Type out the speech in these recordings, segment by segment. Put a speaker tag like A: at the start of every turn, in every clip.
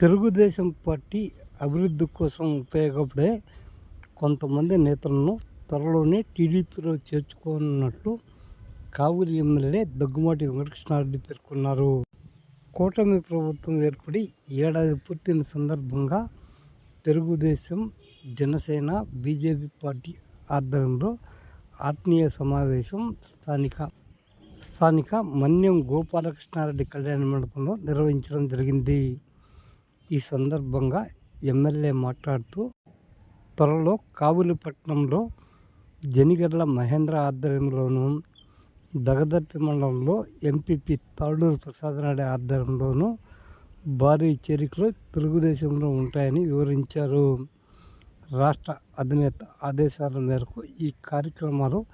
A: Telugu Desam party అభివృద్ధి కోసం ఉపయోగపడే కొంతమంది నేతలను త్వరలోనే టీడీపీలో చేర్చుకోనున్నట్లు కావూరు ఎమ్మెల్యే దగ్గుమాటి వెంకటకృష్ణారెడ్డి పేర్కొన్నారు. కూటమి ప్రభుత్వం ఏర్పడి ఏడాది పూర్తయిన సందర్భంగా తెలుగుదేశం జనసేన బీజేపీ పార్టీ ఆధ్వర్యంలో ఆత్మీయ సమావేశం స్థానిక స్థానిక మన్యం గోపాలకృష్ణారెడ్డి కళ్యాణ మండపంలో నిర్వహించడం జరిగింది. ఈ సందర్భంగా ఎమ్మెల్యే మాట్లాడుతూ త్వరలో కావులిపట్నంలో జనిగడ్ల మహేంద్ర ఆధ్వర్యంలోనూ దగదర్తి మండలంలో ఎంపీపీ తాళ్ళూరు ప్రసాద్ నాయుడు ఆధ్వర్యంలోనూ భారీ చేరికలు తెలుగుదేశంలో ఉంటాయని వివరించారు. రాష్ట్ర అధినేత ఆదేశాల మేరకు ఈ కార్యక్రమాలు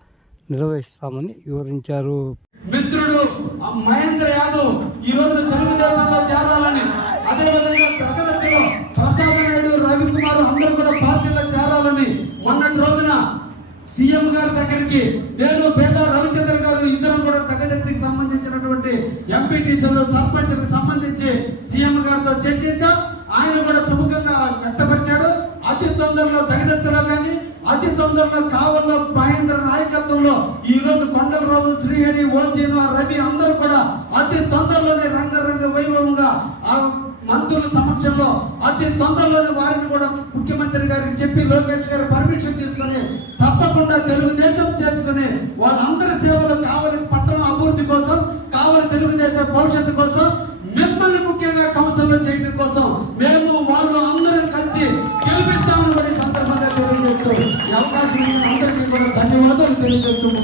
A: నిర్వహిస్తామని వివరించారు.
B: మిత్రుడు మహేంద్ర యాదవ్ సీఎం గారి దగ్గరికి నేను పేద రవిచంద్ర గారు ఇద్దరం కూడా తగదెత్తికి సంబంధించినటువంటి ఎంపీటీసీలు సర్పంచ్లకు సంబంధించి సీఎం గారితో చర్చించాం. ఆయన కూడా సుముఖంగా వ్యక్తపరిచాడు. అతి తొందరలో తగదెత్తులో కానీ అతి తొందరలో కావల్లో మహేంద్ర నాయకత్వంలో ఈ రోజు కొండలరావు శ్రీహరి ఓసీను రవి అందరూ కూడా అతి తొందరలోనే రంగరంగ వైభవంగా ఆ మంత్రుల సమక్షంలో అతి తొందరలోనే వారిని కూడా ముఖ్యమంత్రి గారికి చెప్పి లోకేష్ గారు పర్మిషన్ తీసుకొని కాకుండా తెలుగుదేశం చేసుకుని వాళ్ళందరి సేవలు కావాలి పట్టణ అభివృద్ధి కోసం కావాలి తెలుగుదేశం భవిష్యత్తు కోసం మిమ్మల్ని ముఖ్యంగా కౌన్సిల్ చేయడం కోసం మేము వాళ్ళు అందరం కలిసి గెలిపిస్తామని సందర్భంగా తెలియజేస్తూ అవకాశం అందరికీ కూడా ధన్యవాదాలు తెలియజేస్తున్నాం